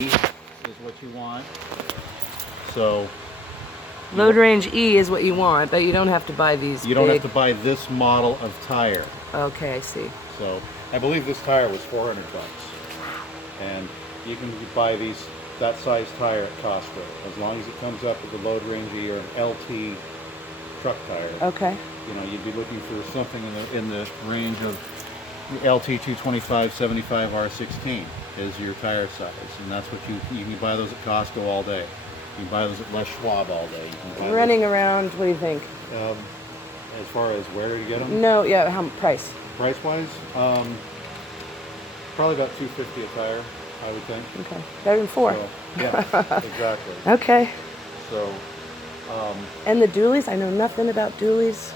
is what you want. So Load range E is what you want, but you don't have to buy these. You don't have to buy this model of tire. Okay, I see. So I believe this tire was 400 bucks, and you can buy that size tire at Costco as long as it comes up with the load range E or an LT truck tire. Okay. You know, you'd be looking for something in the range of LT 225 75 R16 is your tire size, and that's what you can buy those at Costco all day. You can buy those at Les Schwab all day. You can buy Running around, what do you think? As far as where to get them? No, yeah, how price? Price wise, probably about $250 a tire, I would think. Okay, better than 4. So, yeah, exactly. Okay. So, and the dualies? I know nothing about dualies.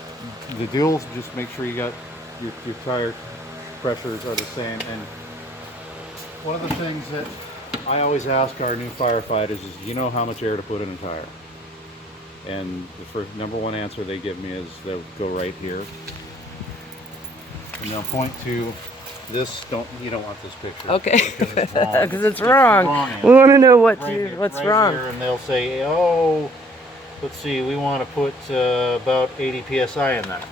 the duals, just make sure you got your tire pressures are the same. And one of the things that I always ask our new firefighters is, you know how much air to put in a tire? And the first number one answer they give me is they'll go right here. And they'll point to this. You don't want this picture. Okay. Because it's wrong. We want to know what's right wrong. Here, and they'll say, oh, let's see, we want to put about 80 psi in that.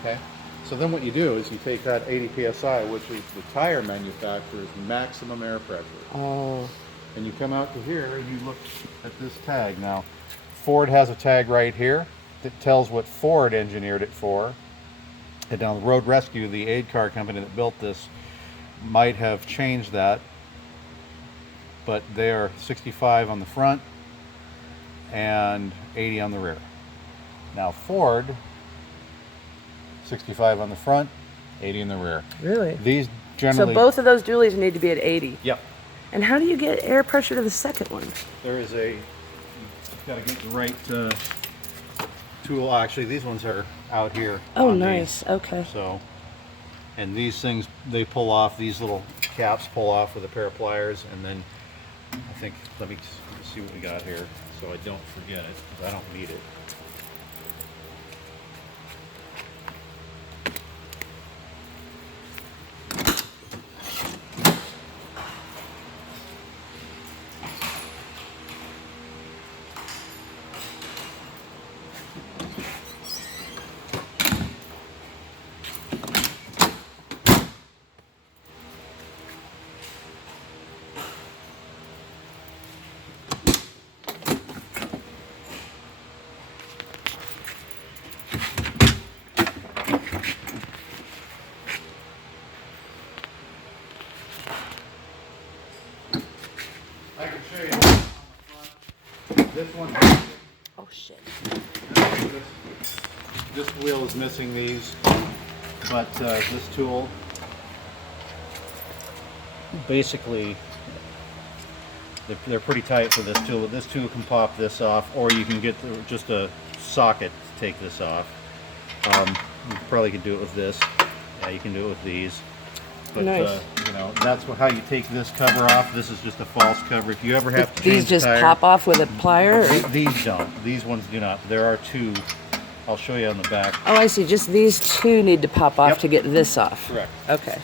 Okay. So then what you do is you take that 80 psi, which is the tire manufacturer's maximum air pressure. Oh. And you come out to here and you look at this tag. Now, Ford has a tag right here that tells what Ford engineered it for. And now the Road Rescue, the aid car company that built this, might have changed that. But they are 65 on the front and 80 on the rear. Now Ford, 65 on the front, 80 in the rear. Really? These generally... So both of those dualies need to be at 80? Yep. And how do you get air pressure to the second one? There is you've got to get the right tool. Actually, these ones are out here. Oh, nice. Okay. So, and these things, they pull off, these little caps pull off with a pair of pliers, and then I think, let me see what we got here so I don't forget it, because I don't need it. I can show you this one. Oh, shit. This wheel is missing these, but this tool, basically, they're pretty tight for this tool. This tool can pop this off, or you can get just a socket to take this off. You probably could do it with this. Yeah, you can do it with these. But nice. you know, that's how you take this cover off. This is just a false cover. If you ever have to change These just the tire, pop off with a plier? Or? These don't. These ones do not. There are two. I'll show you on the back. Oh, I see. Just these two need to pop off Yep. to get this off. Correct. Okay.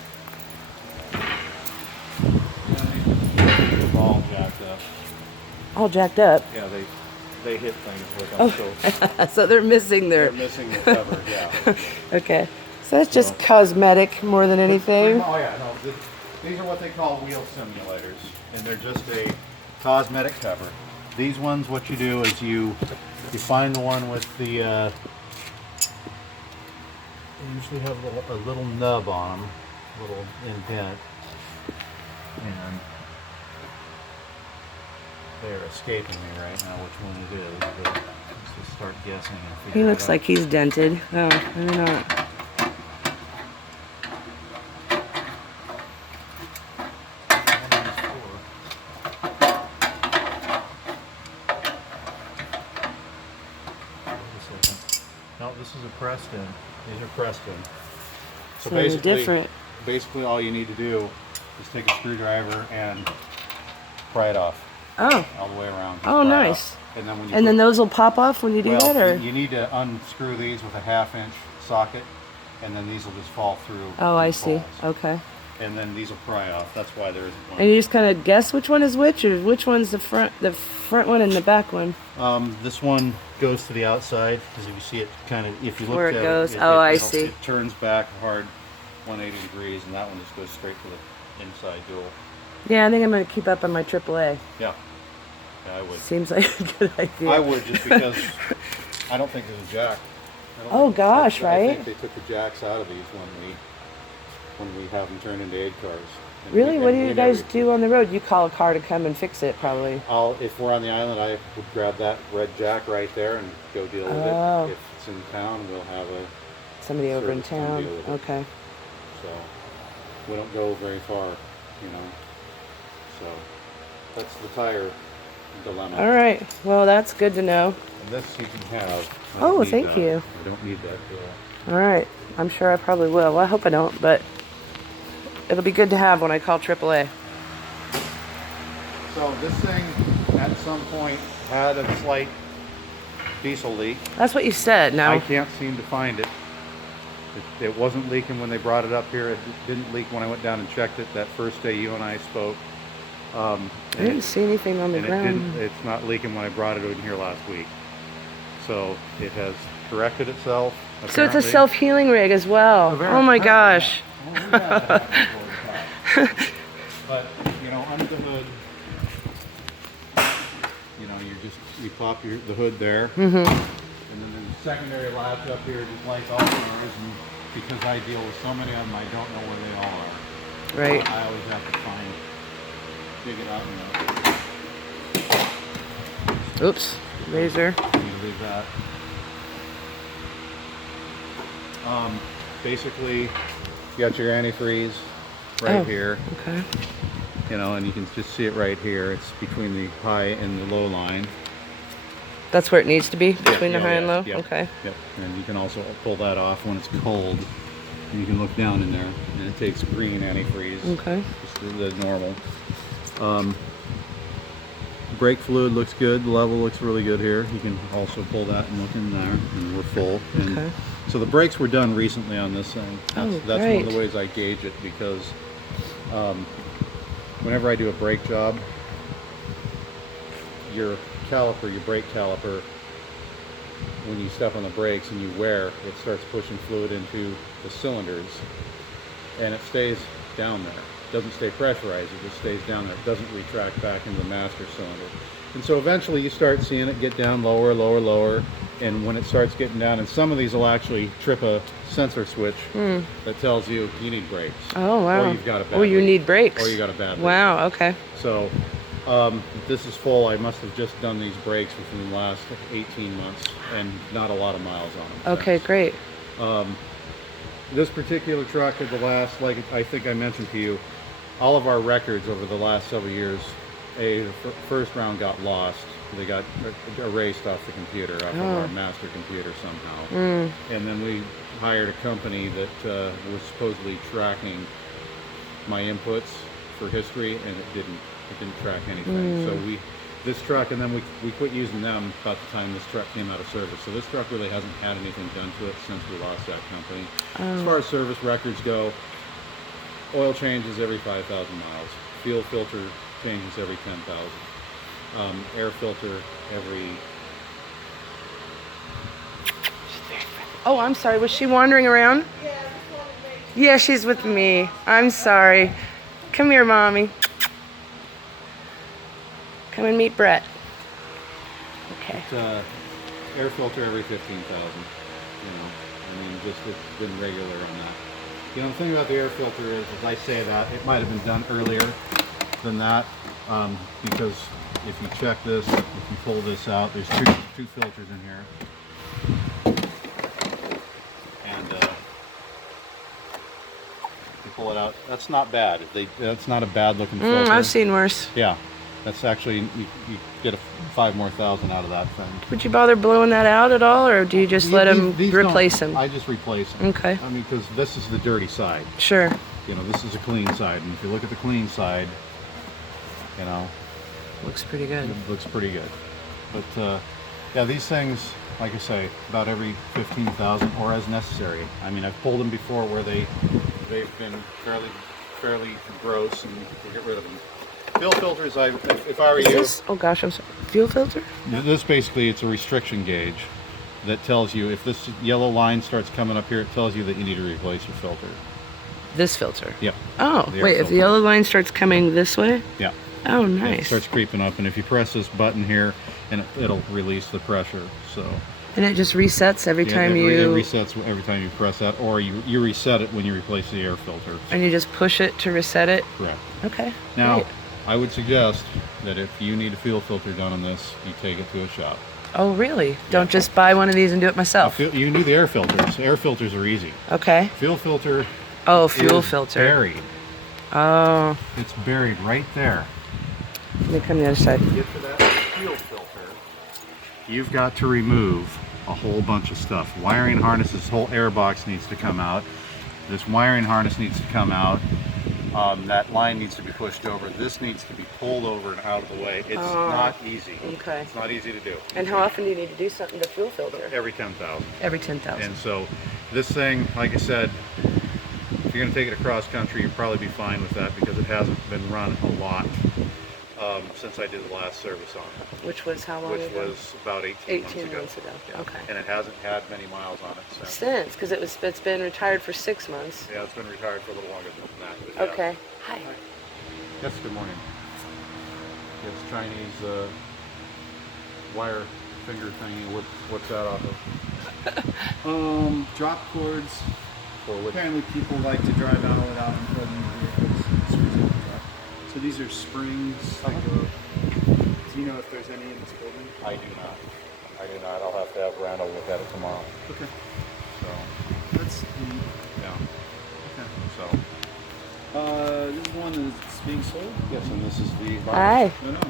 All jacked up. All jacked up. Yeah, they hit things with them. So So they're missing they're their... missing the cover. Yeah. Okay. So that's just cosmetic more than anything. Oh yeah, no. These are what they call wheel simulators, and they're just a cosmetic cover. These ones, what you do is you find the one with the. They usually have a little nub on them, a little indent, and they're escaping me right now which one it is. But let's just start guessing. And He figure it looks out. like he's dented. Oh, maybe not. No, this is a Preston. These are Preston. So So different. basically all you need to do is take a screwdriver and pry it off Oh. all the way around. Oh, Pry it nice. off. And then when you And then those will pop off when you do that, or? you need to unscrew these with a 1/2 inch socket, and then these will just fall through. Oh, I these see. holes. Okay. and then these will pry off. That's why there isn't one. And you just kind of guess which one is which, or which one's the front one and the back one? This one goes to the outside, because if you see it kind of, if you look Where at it goes. I see. It turns back hard 180 degrees, and that one just goes straight to the inside dual. Yeah, I think I'm going to keep up on my AAA. Yeah, I would. Seems like a good idea. I would, just because I don't think there's a jack. Oh gosh, right? I think they took the jacks out of these when we have them turned into aid cars. And Really? What do you guys do on the road? You call a car to come and fix it, probably. If we're on the island, I would grab that red jack right there and go deal with it. If it's in town, we'll have somebody over in town. Okay. So we don't go very far, you know. So that's the tire dilemma. All right. Well, that's good to know. And this you can have. Oh, thank you. I don't need that deal. All right. I'm sure I probably will. Well, I hope I don't, but it'll be good to have when I call AAA. So this thing, at some point, had a slight diesel leak. That's what you said. Now I can't seem to find it. It wasn't leaking when they brought it up here. It didn't leak when I went down and checked it that first day you and I spoke. I didn't see anything on the ground. It's not leaking when I brought it in here last week. So it has corrected itself. Apparently. So it's a self-healing rig as well. Oh my gosh. But, you know, under the hood, you know, you pop the hood there. And then the secondary latch up here, just like all cars, and because I deal with so many of them, I don't know where they all are. Right. I always have to dig it out, you know. Oops. Razor. You leave that. Basically, you got your antifreeze right here. Okay. You know, and you can just see it right here. It's between the high and the low line. That's where it needs to be, between the high and low? Yep, okay. Yep. And you can also pull that off when it's cold. And you can look down in there, and it takes green antifreeze. Okay. Just the normal. Brake fluid looks good. The level looks really good here. You can also pull that and look in there, and we're full. And okay. So the brakes were done recently on this thing. That's great. one of the ways I gauge it, because whenever I do a brake job, your caliper, your brake caliper, when you step on the brakes and you wear, it starts pushing fluid into the cylinders, and it stays down there. It doesn't stay pressurized, it just stays down there. It doesn't retract back into the master cylinder. And so eventually you start seeing it get down lower, lower, lower, and when it starts getting down, and some of these will actually trip a sensor switch that tells you need brakes. Oh, wow. Or you've got a bad you leak. need brakes. Or you got a bad leak. Wow, okay. So this is full. I must have just done these brakes within the last 18 months, and not a lot of miles on them. Okay, great. This particular truck at the last, like I think I mentioned to you, all of our records over the last several years, the first round got lost. They got erased off the computer, off of our master computer somehow. And then we hired a company that was supposedly tracking my inputs for history, and it didn't track anything. So this truck, and then we quit using them about the time this truck came out of service. So this truck really hasn't had anything done to it since we lost that company. As far as service records go, oil changes every 5,000 miles. Fuel filter changes every 10,000. Air filter every... Oh, I'm sorry. Was she wandering around? Yeah, she's with me. I'm sorry. Come here, Mommy. Come and meet Brett. Okay. Air filter every 15,000. You know, I mean, just it's been regular on that. You know, the thing about the air filter is, as I say that, it might have been done earlier than that, because if you check this, if you pull this out, there's two filters in here. And you pull it out. That's not bad. That's not a bad looking filter. I've seen worse. Yeah. That's actually, you get a 5,000 more out of that thing. Would you bother blowing that out at all, or do you just let them replace them? I just replace them. Okay. I mean, because this is the dirty side. Sure. You know, this is a clean side, and if you look at the clean side, you know, looks pretty good. It looks pretty good. But yeah, these things, like I say, about every 15,000 or as necessary. I mean, I've pulled them before where they've been fairly gross, and we'll get rid of them. Fuel filters, if I were Is you, this? Oh gosh, I'm sorry. Fuel filter? this basically, it's a restriction gauge that tells you if this yellow line starts coming up here, it tells you that you need to replace your filter. This filter. Yep. Oh, The air wait, if filter. the yellow line starts coming this way? Yeah. Oh, And it nice. starts creeping up, and if you press this button here, and it'll release the pressure. So And it just resets every time it you... resets every time you press that, or you reset it when you replace the air filter. And you just push it to reset it? Correct. Okay. Now, great. I would suggest that if you need a fuel filter done on this, you take it to a shop. Oh, really? Don't just buy one of these and do it myself? You can do the air filters. Air filters are easy. Okay. Fuel filter Oh, fuel is filter. buried. Oh. It's buried right there. Let me come the other side. To get to that fuel filter, you've got to remove a whole bunch of stuff. Wiring harness, this whole air box needs to come out. This wiring harness needs to come out. That line needs to be pushed over. This needs to be pulled over and out of the way. It's not easy. Okay. It's not easy to do. And how often do you need to do something to fuel filter? Every 10,000. Every 10,000. And so this thing, like I said, if you're going to take it across country, you'll probably be fine with that because it hasn't been run a lot since I did the last service on it. Which was how long Which ago? was about 18 months ago. Yeah. Okay. And it hasn't had many miles on it since. Since, because it's been retired for 6 months. Yeah, it's been retired for a little longer than that. But yeah. Okay. Hi. Yes, good morning. It's Chinese wire finger thingy. What's that off of? Drop cords. For which? Apparently people like to drive out and plug in vehicles. So these are springs that go. Do you know if there's any in this building? I do not. I'll have to have Randall look at it tomorrow. Okay. So, That's neat. yeah. Okay. So, This is one that's being sold? yes, and this is the... Hi. No, no.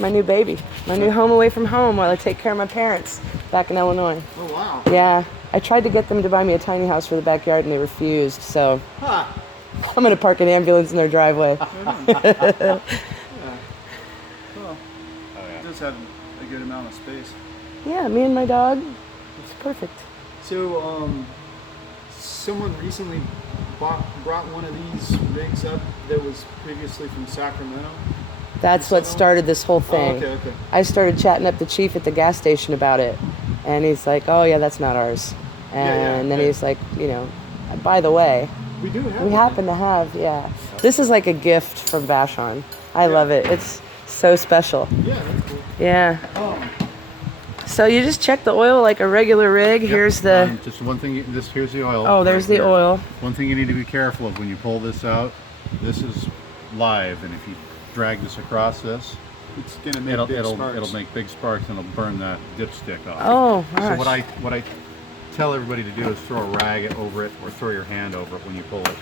My new baby. My new home away from home while I take care of my parents back in Illinois. Oh, wow. Yeah. I tried to get them to buy me a tiny house for the backyard and they refused, so Huh. I'm going to park an ambulance in their driveway. Yeah. Well, Oh, yeah. it does have a good amount of space. Yeah, me and my dog. It's perfect. So, someone recently brought one of these rigs up that was previously from Sacramento. That's what started this whole thing. Oh, okay. I started chatting up the chief at the gas station about it, and he's like, "Oh yeah, that's not ours." And then yeah. he's like, by the way, We do have we happen to have, this is like a gift from Vashon. I love it. It's so special. Yeah, that's cool. Yeah. So you just check the oil like a regular rig. Yep. Here's the. Just one thing, here's the oil. Oh, there's right the here. oil. One thing you need to be careful of when you pull this out, this is live, and if you drag this across this, It's gonna make big sparks. it'll make big sparks and it'll burn that dipstick off. Oh, So gosh. what I tell everybody to do is throw a rag over it or throw your hand over it when you pull it.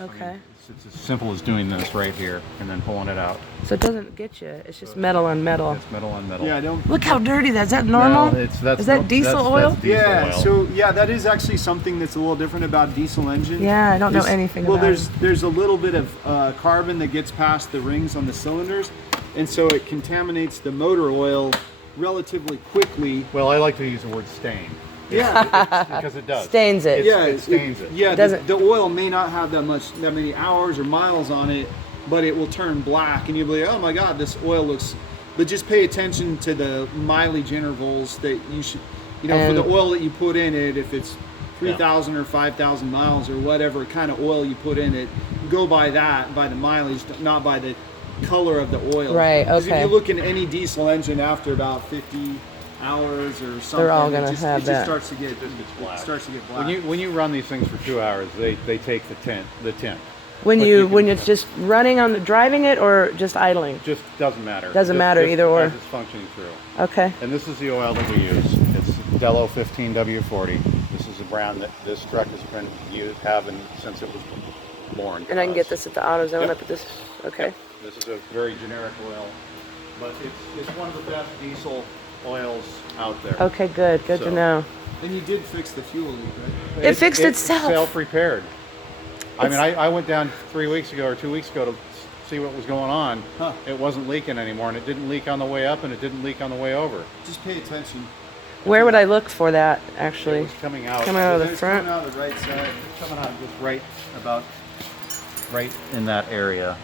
Okay. It's as simple as doing this right here and then pulling it out. So it doesn't get you. It's just metal on metal. It's metal on metal. Yeah, I don't. Look how dirty that is. Is that normal? No, Is that diesel oil? That's diesel Yeah, oil. so that is actually something that's a little different about diesel engines. Yeah, I don't know anything well, about it. there's a little bit of carbon that gets past the rings on the cylinders, and so it contaminates the motor oil relatively quickly. Well, I like to use the word stain. Yeah, Because it does. Stains it. It stains it. Yeah, It doesn't- the oil may not have that many hours or miles on it, but it will turn black, and you'll be like, oh my God, this oil looks. But just pay attention to the mileage intervals that you should, for And- the oil that you put in it. If it's 3,000 or 5,000 miles or whatever kind of oil you put in it, go by that, by the mileage, not by the color of the oil. Right, 'Cause okay. if you look in any diesel engine after about 50 hours or something, They're all gonna it just, have it that. just starts to get black. It starts to get black. When you run these things for 2 hours, they take the tint. When But you can- when it's just running on the driving it or just idling. Just doesn't matter. Doesn't matter, either or. As it's functioning through. Okay. And this is the oil that we use. It's Dello 15W40. This is the brand that this truck has been having since it was born. And I can get this at the AutoZone Yep. up at this. Okay. This is a very generic oil, but it's one of the best diesel oils out there. Okay, good. Good to So- know. And you did fix the fuel leak, right? It fixed It's itself. self-repaired. I mean, I went down 3 weeks ago or 2 weeks ago to see what was going on. Huh. It wasn't leaking anymore, and it didn't leak on the way up, and it didn't leak on the way over. Just pay attention. Where would I look for that It actually? was coming out. Coming out of the It's front. coming out of the right side. It's coming out just right about right in that area.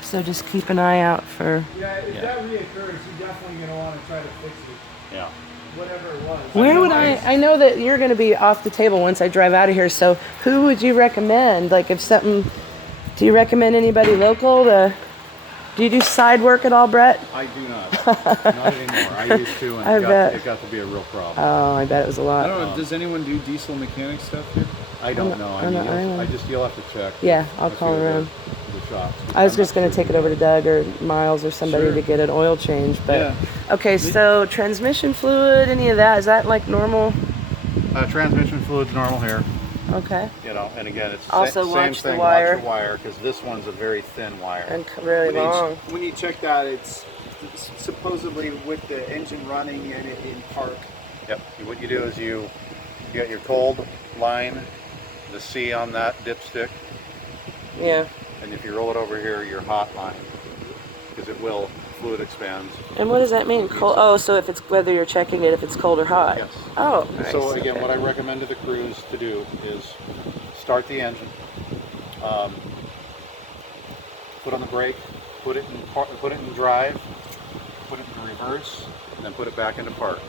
So just keep an eye out for Yeah, if that reoccurs, you're definitely going to want to try to fix it. Yeah. Whatever it was. where would I know that you're going to be off the table once I drive out of here. So who would you recommend? Like if something, do you recommend anybody local to, do you do side work at all, Brett? I do not. Not anymore. I used to, and it got to be a real problem. Oh, I bet it was a lot. I don't know. Does anyone do diesel mechanic stuff here? I don't know. I mean, you'll have to check. Yeah, I'll call around. The shops. I was just going to take it over to Doug or Miles or somebody to get an oil change. But okay, so transmission fluid, any of that, is that like normal? Transmission fluid's normal here. Okay. You know, and again, it's the Also same watch the thing. wire. Watch the wire, because this one's a very thin wire. And really long. When you check that, it's supposedly with the engine running and it in park. Yep. What you do is you get your cold line, the C on that dipstick, Yeah. and if you roll it over here, your hot line, because it will fluid expands. And what does that mean? Cold? Oh, so if it's whether you're checking it if it's cold or hot. Yes. Oh, nice. So again, Okay. what I recommend to the crews to do is start the engine, put on the brake, put it in drive, put it in reverse, and then put it back into park.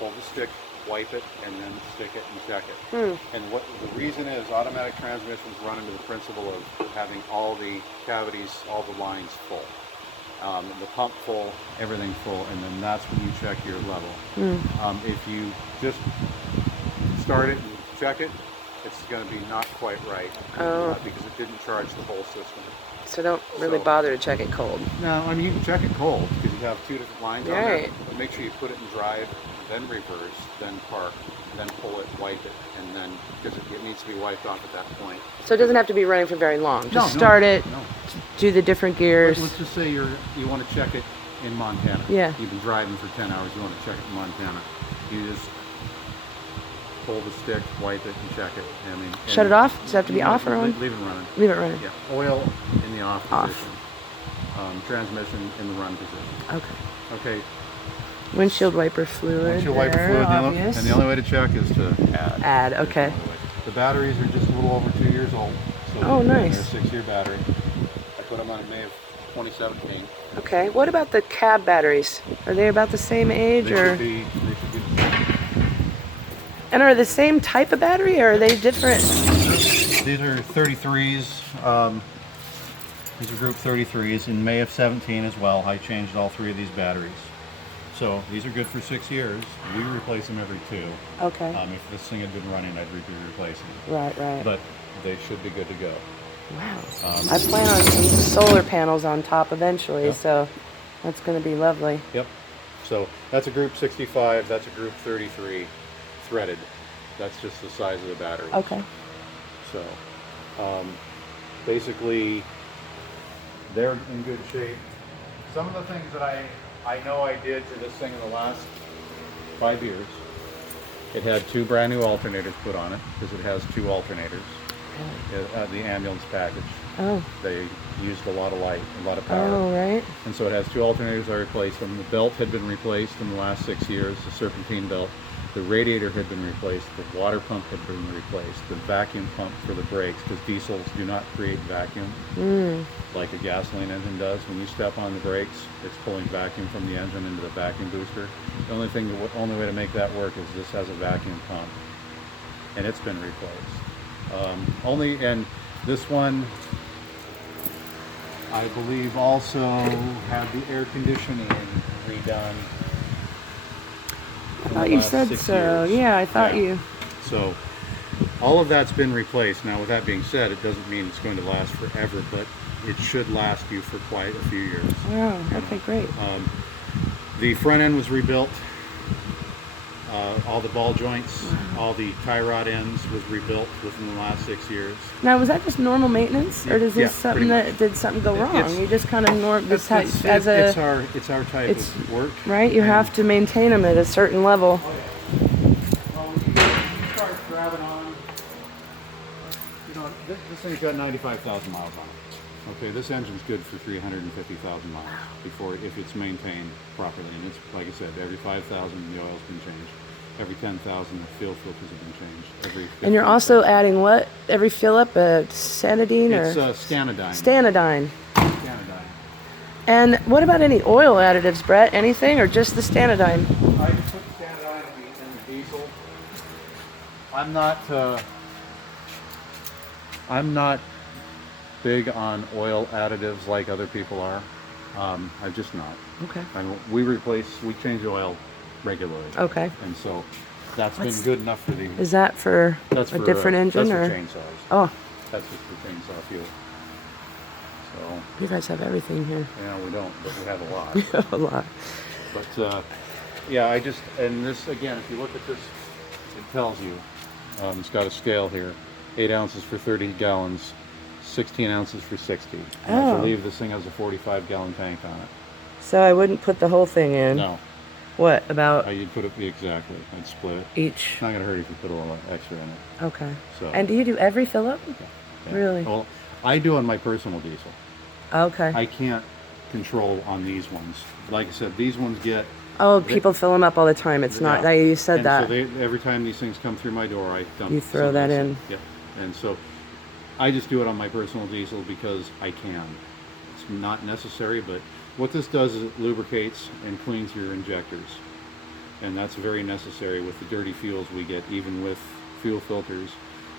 Hold the stick, wipe it, and then stick it and check it. And what the reason is, automatic transmissions run into the principle of having all the cavities, all the lines full. The pump full, everything full, and then that's when you check your level. If you just start it and check it, it's going to be not quite right because it didn't charge the whole system. So don't really bother to check it cold. No, I mean you can check it cold because you have two different lines on there. Right. But make sure you put it in drive, then reverse, then park, then pull it, wipe it, and then because it needs to be wiped off at that point. So it doesn't have to be running for very long. Just start it, do the different gears. Let's just say you want to check it in Montana. Yeah. You've been driving for 10 hours, you want to check it in Montana. You just pull the stick, wipe it, and check it. I mean, Shut it off? Does it have to be off or on? Leave it running. Leave it running. Yeah. Oil in the off position. Transmission in the run position. Okay. Okay. Windshield wiper fluid. Windshield wiper there, fluid, obvious. and the only way to check is to add. Add, okay. The batteries are just a little over 2 years old. So Nice. They're a 6-year battery. I put them on in May of 2017. Okay. What about the cab batteries? Are they about the same age They or? should be. And are the same type of battery or are they different? These are 33s. These are group 33s. In May of 17 as well, I changed all 3 of these batteries. So these are good for 6 years. We replace them every 2. Okay. If this thing had been running, I'd be replacing it. Right. But they should be good to go. Wow. I plan on some solar panels on top eventually, so that's going to be lovely. Yep. So that's a group 65. That's a group 33 threaded. That's just the size of the battery. Okay. So basically, they're in good shape. Some of the things that I know I did to this thing in the last 5 years, it had 2 brand new alternators put on it because it has 2 alternators. The ambulance package. Oh. They used a lot of light, a lot of power. Oh, right. And so it has 2 alternators. I replaced them. The belt had been replaced in the last 6 years, the serpentine belt. The radiator had been replaced. The water pump had been replaced. The vacuum pump for the brakes, because diesels do not create vacuum like a gasoline engine does. When you step on the brakes, it's pulling vacuum from the engine into the vacuum booster. The only way to make that work is this has a vacuum pump, and it's been replaced. And this one, I believe, also had the air conditioning redone. I thought you said so. Yeah, I thought you. So all of that's been replaced. Now, with that being said, it doesn't mean it's going to last forever, but it should last you for quite a few years. Wow. Okay, great. The front end was rebuilt. All the ball joints, all the tie rod ends was rebuilt within the last 6 years. Now, was that just normal maintenance, or is this something pretty that did something go wrong? You just kind of It's our type of work. Right. You have to maintain them at a certain level. Well, when you start grabbing on, this thing's got 95,000 miles on it. Okay, this engine's good for 350,000 miles if it's maintained properly. And it's, like I said, every 5,000 the oil's been changed. every 10,000 the fuel filters have been changed. Every And you're also 15,000. adding what? Every fill up a Sanidine It's or Stanidine. Stanidine. Stanidine. And what about any oil additives, Brett? Anything or just the Stanidine? I just put Stanidine in the diesel. I'm not big on oil additives like other people are. I'm just not. Okay. We change oil regularly. Okay. And so that's been good enough for the. Is that for That's a for different engine that's or? for chainsaws. Oh, That's just for chainsaw fuel. So you guys have everything here. yeah, we don't, but we have a lot. A lot. But yeah, and this again, if you look at this, it tells you. It's got a scale here: 8 ounces for 30 gallons, 16 ounces for 60. And I Oh. believe this thing has a 45-gallon tank on it. So I wouldn't put the whole thing in. No, What about you'd put it exactly. I'd split it. each? It's not gonna hurt if you put a little extra in it. Okay. So. And do you do every fill up? Yeah. Really? Well, I do on my personal diesel. Okay. I can't control on these ones. Like I said, these ones get. Oh, people fill them up all the time. It's not. Yeah. You said And that. so every time these things come through my door, I dump. You throw some that of this in. Yeah. And so I just do it on my personal diesel because I can. It's not necessary, but what this does is it lubricates and cleans your injectors. And that's very necessary with the dirty fuels we get, even with fuel filters.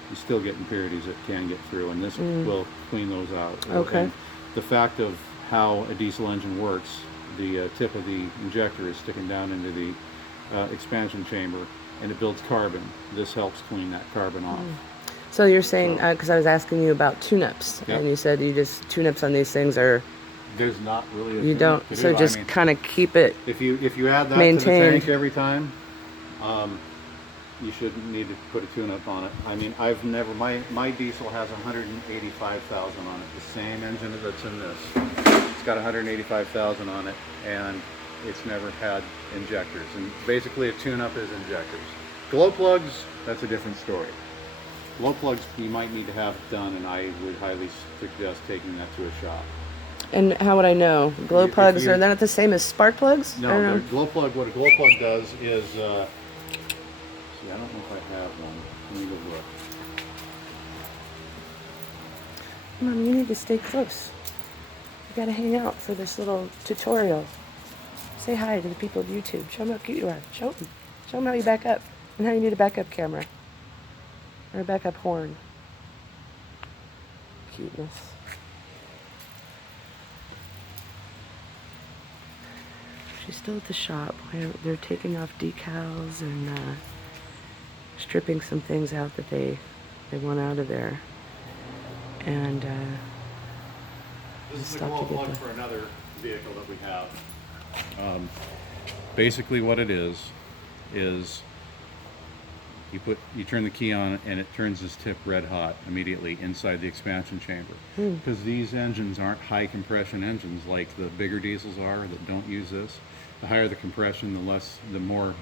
You still get impurities that can get through, and this will clean those out. Okay. And the fact of how a diesel engine works, the tip of the injector is sticking down into the expansion chamber, and it builds carbon. This helps clean that carbon off. So you're saying, because I was asking you about tune-ups, Yep. and you said you just tune-ups on these things are There's not really a you tune don't. to So do. just I mean, kind of keep it. if you add that to maintained. the tank every time, you shouldn't need to put a tune-up on it. I mean, my diesel has 185,000 on it, the same engine that's in this. It's got 185,000 on it, and it's never had injectors. And basically a tune-up is injectors. Glow plugs, that's a different story. Glow plugs you might need to have done, and I would highly suggest taking that to a shop. And how would I know? Glow If plugs you- are they not the same as spark plugs? I don't No, know. the glow plug. What a glow plug does is, see, I don't know if I have one. Let me go look. Mom, you need to stay close. You gotta hang out for this little tutorial. Say hi to the people of YouTube. Show them how cute you are. Show them. Show them how you back up and how you need a backup camera or a backup horn. Cuteness. She's still at the shop where they're taking off decals and stripping some things out that they want out of there. And This is a Stop glow to get plug the- for another vehicle that we have. Basically, what it is you turn the key on it, and it turns this tip red hot immediately inside the expansion chamber. Because these engines aren't high compression engines like the bigger diesels are that don't use this. The higher the compression, the more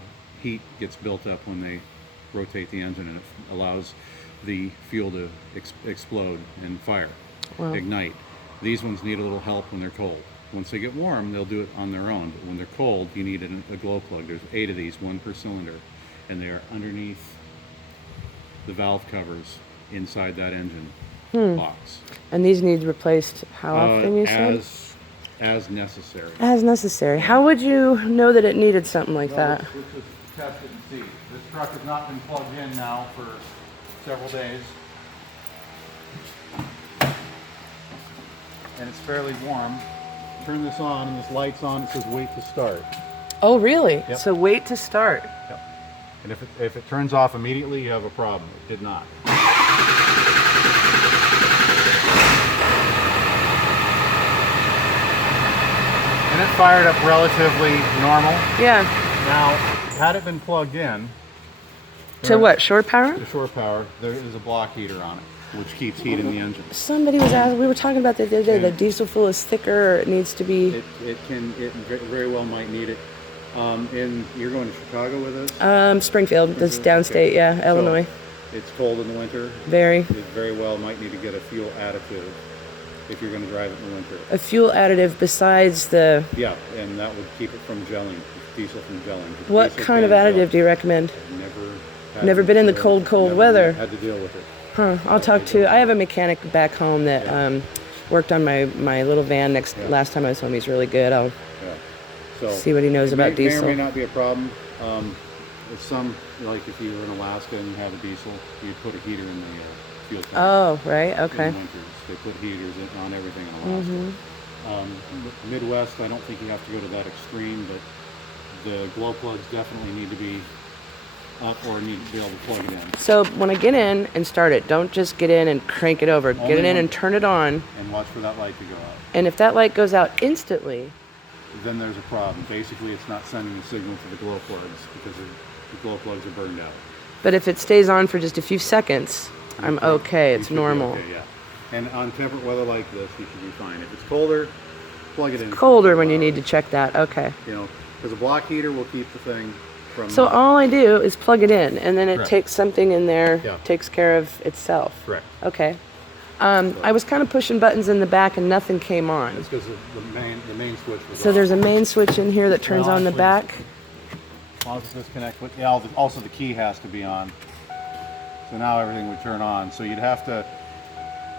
heat gets built up when they rotate the engine, and it allows the fuel to explode and fire, Wow. ignite. These ones need a little help when they're cold. Once they get warm, they'll do it on their own. But when they're cold, you need a glow plug. There's 8 of these, 1 per cylinder, and they are underneath the valve covers inside that engine box. and these need replaced how often you said? As necessary. As necessary. How would you know that it needed something like that? Let's just test it and see. This truck has not been plugged in now for several days. And it's fairly warm. Turn this on, and this light's on. It says wait to start. Oh, really? Yep. So wait to start. Yep. And if it turns off immediately, you have a problem. It did not. And it fired up relatively normal. Yeah. Now, had it been plugged in To what? Shore power? to shore power, there is a block heater on it, which keeps heat in the engine. Somebody was asking. We were talking about that the other day. The diesel fuel is thicker. Or it needs to be. It very well might need it. And you're going to Chicago with us? Springfield. That's downstate. Yeah, So, Illinois. it's cold in the winter. Very. It very well might need to get a fuel additive if you're going to drive it in the winter. A fuel additive besides the... Yeah, and that would keep it from gelling, diesel from gelling. What Diesel kind of can additive gel. do you recommend? Never Been in the deal cold, with it. cold Never weather. Had to deal with it. Huh, I'll talk to... I have a mechanic back home that worked on my little van last time I was home. He's really good. I'll So see what he knows about diesel. May or may not be a problem. With some, like if you were in Alaska and you have a diesel, you'd put a heater in the fuel tank. Oh, right, okay. In winters, they put heaters on everything in Alaska. Midwest, I don't think you have to go to that extreme, but the glow plugs definitely need to be up or need to be able to plug it in. So when I get in and start it, don't just get in and crank it over. Get it in and turn it on. And watch for that light to go out. And if that light goes out instantly, then there's a problem. Basically, it's not sending the signal to the glow plugs because the glow plugs are burned out. but if it stays on for just a few seconds, I'm okay. You It's should be normal. okay, yeah. And on temperate weather like this, you should be fine. If it's colder, plug it in. Colder when you need to check that. Okay. You know, because a block heater will keep the thing from... So all I do is plug it in, and then it Correct. takes something in there, Yeah. takes care of itself. Correct. Okay. I was kind of pushing buttons in the back, and nothing came on. It's because the main switch was So off. there's a main switch in here that turns Well, on the actually, back. As long as it's disconnected, but yeah, also the key has to be on. So now everything would turn on. So you'd have to...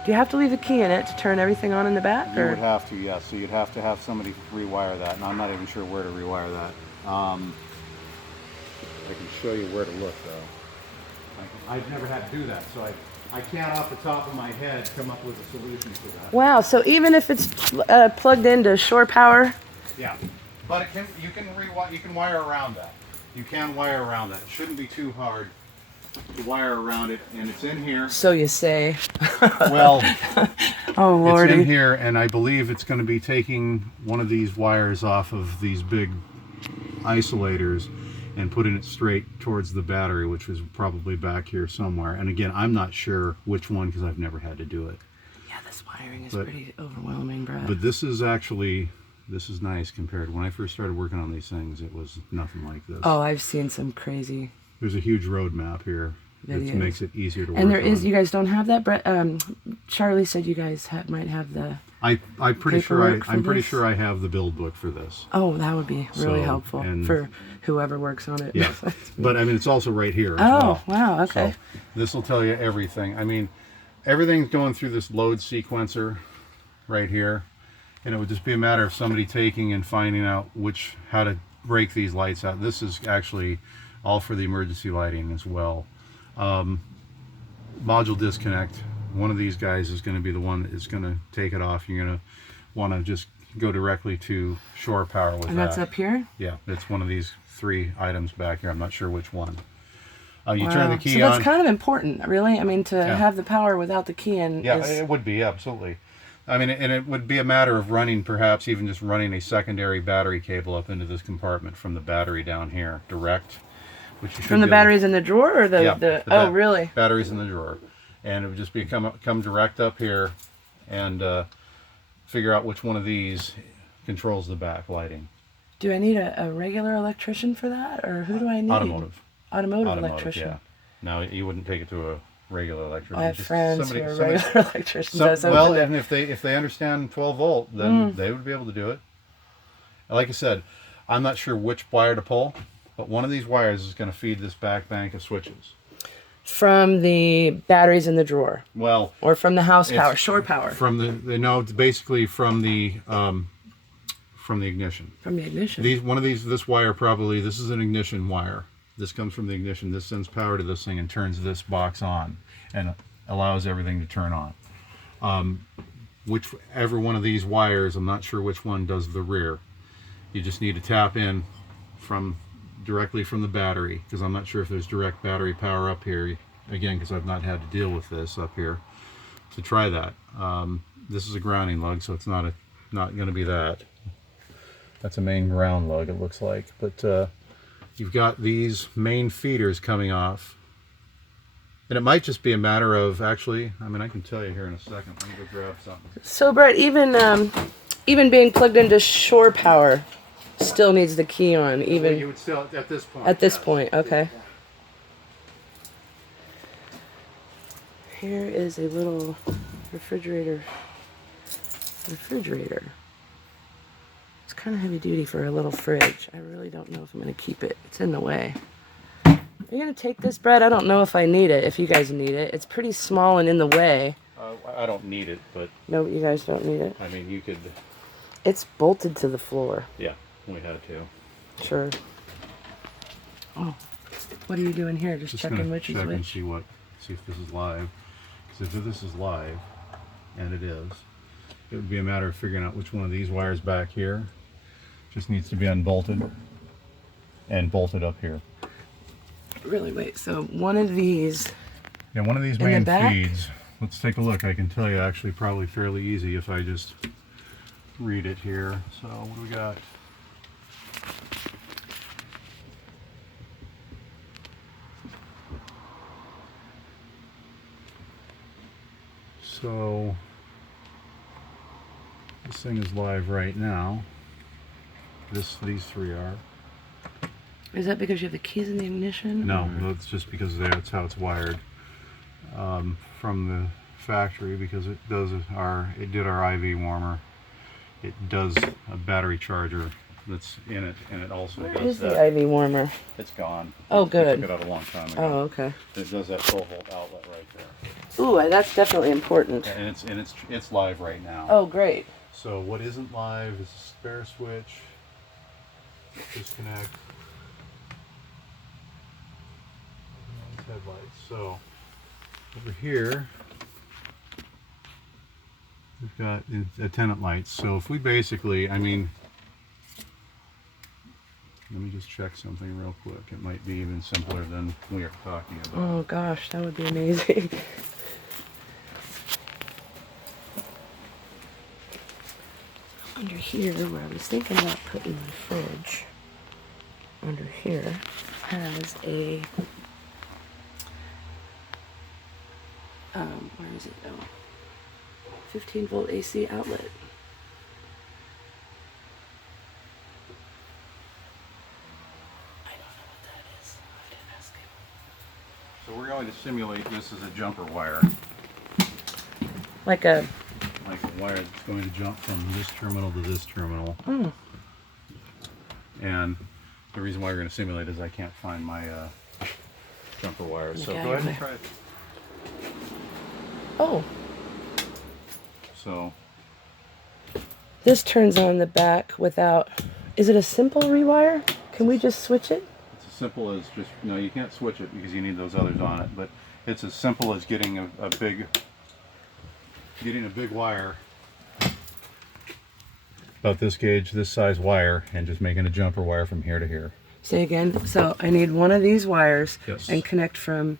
Do you have to leave the key in it to turn everything on in the back? You Or? would have to, yes. So you'd have to have somebody rewire that, and I'm not even sure where to rewire that. I can show you where to look, though. I've never had to do that, so I can't off the top of my head come up with a solution for that. Wow. So even if it's plugged into shore power, Yeah, but you can wire around that. You can wire around that. It shouldn't be too hard to wire around it, and it's in here. so you say. Well, Oh lordy. it's in here, and I believe it's going to be taking one of these wires off of these big isolators and putting it straight towards the battery, which is probably back here somewhere. And again, I'm not sure which one because I've never had to do it. Yeah, this wiring is pretty overwhelming, Brad. But this is nice compared to when I first started working on these things. It was nothing like this. Oh, I've seen some crazy. There's a huge road map here that Videos. makes it easier to work And there is. on. You guys don't have that, Brett. Charlie said you guys might have the. I'm pretty sure paperwork for I'm pretty this? sure I have the build book for this. Oh, that would be really So, helpful and- for whoever works on it. Yeah, but I mean it's also right here. As Oh, well. wow. Okay. So this will tell you everything. I mean, everything's going through this load sequencer right here, and it would just be a matter of somebody taking and finding out how to break these lights out. This is actually all for the emergency lighting as well. Module disconnect. One of these guys is going to be the one that is going to take it off. You're going to want to just go directly to shore power with And that. that's up here. Yeah, it's one of these 3 items back here. I'm not sure which one. You Wow. turn the key so that's on. kind of important, really. I mean, to have the power without the key in. Yeah, is, it would be, absolutely. I mean, and it would be a matter of running, perhaps even just running a secondary battery cable up into this compartment from the battery down here, direct. Which you should from the be able to- batteries in the drawer or the. Yeah, the the oh, bat- really? Batteries in the drawer. And it would just be come direct up here and figure out which one of these controls the back lighting. Do I need a regular electrician for that, or who do I need? Automotive electrician. Yeah. No, you wouldn't take it to a regular electrician. I have Just friends who are regular electricians. That's well, open. and if they understand 12 volt, then they would be able to do it. Like I said, I'm not sure which wire to pull, but one of these wires is going to feed this back bank of switches. From the batteries in the drawer, Well, or from the house power, It's shore power. from basically from the ignition. From the ignition. This wire probably, this is an ignition wire. This comes from the ignition. This sends power to this thing and turns this box on and allows everything to turn on. Whichever one of these wires, I'm not sure which one does the rear. You just need to tap in directly from the battery, because I'm not sure if there's direct battery power up here, again, because I've not had to deal with this up here to try that. This is a grounding lug, so it's not going to be that. That's a main ground lug, it looks like. But you've got these main feeders coming off, and it might just be a matter of actually, I mean, I can tell you here in a second. Let me go grab something. So Brett, even being plugged into shore power still needs the key on, even You would still, at this point. at this yes. point. Okay. Here is a little refrigerator refrigerator. It's kind of heavy duty for a little fridge. I really don't know if I'm going to keep it. It's in the way. Are you going to take this, Brett? I don't know if I need it, if you guys need it. It's pretty small and in the way. I don't need it, but... No, you guys don't need it? I mean, you could... It's bolted to the floor. Yeah, we had to. Sure. Oh, what are you doing here? Just checking which is check and which? see if this is live. Because if this is live, and it is, it would be a matter of figuring out which one of these wires back here just needs to be unbolted and bolted up here. Really, wait, so one of these... Yeah, one of these In the main back? feeds, let's take a look. I can tell you actually probably fairly easy if I just read it here. So what do we got? So this thing is live right now. These three are. Is that because you have the keys in the ignition? No, that's just because that's how it's wired from the factory, because it did our IV warmer. It does a battery charger that's in it, and it also Where does is that. the IV warmer? It's gone. Oh, We good. took it out a long time ago. Oh, okay. It does that 12-volt outlet right there, Ooh, that's definitely important. and it's live right now. Oh, great. So what isn't live is a spare switch. Disconnect. Headlights. So over here we've got attendant lights. So if we basically, I mean, let me just check something real quick. It might be even simpler than we are talking about. Oh gosh, that would be amazing. Under here, where I was thinking about putting my fridge, under here has a where is it? Oh, 15-volt AC outlet. I don't know what that is. I have to ask him. So we're going to simulate this as a jumper wire. Like a Wire that's going to jump from this terminal to this terminal. And the reason why we're going to simulate is I can't find my jumper wires. So Yeah, go ahead and yeah. try it. oh, So this turns on the back without. Is it a simple rewire? Can we just switch it? it's as simple as just, no, you can't switch it because you need those others on it, but it's as simple as getting a big wire about this gauge, this size wire, and just making a jumper wire from here to here. Say again. So I need one of these wires Yes. and connect from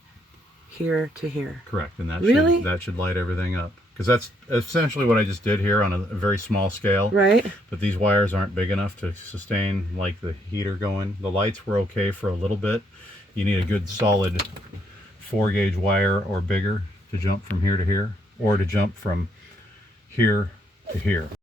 here to here. Correct, and that Really? should light everything up. Because that's essentially what I just did here on a very small scale. Right? But these wires aren't big enough to sustain like the heater going. The lights were okay for a little bit. You need a good solid 4-gauge wire or bigger to jump from here to here, or to jump from here to here.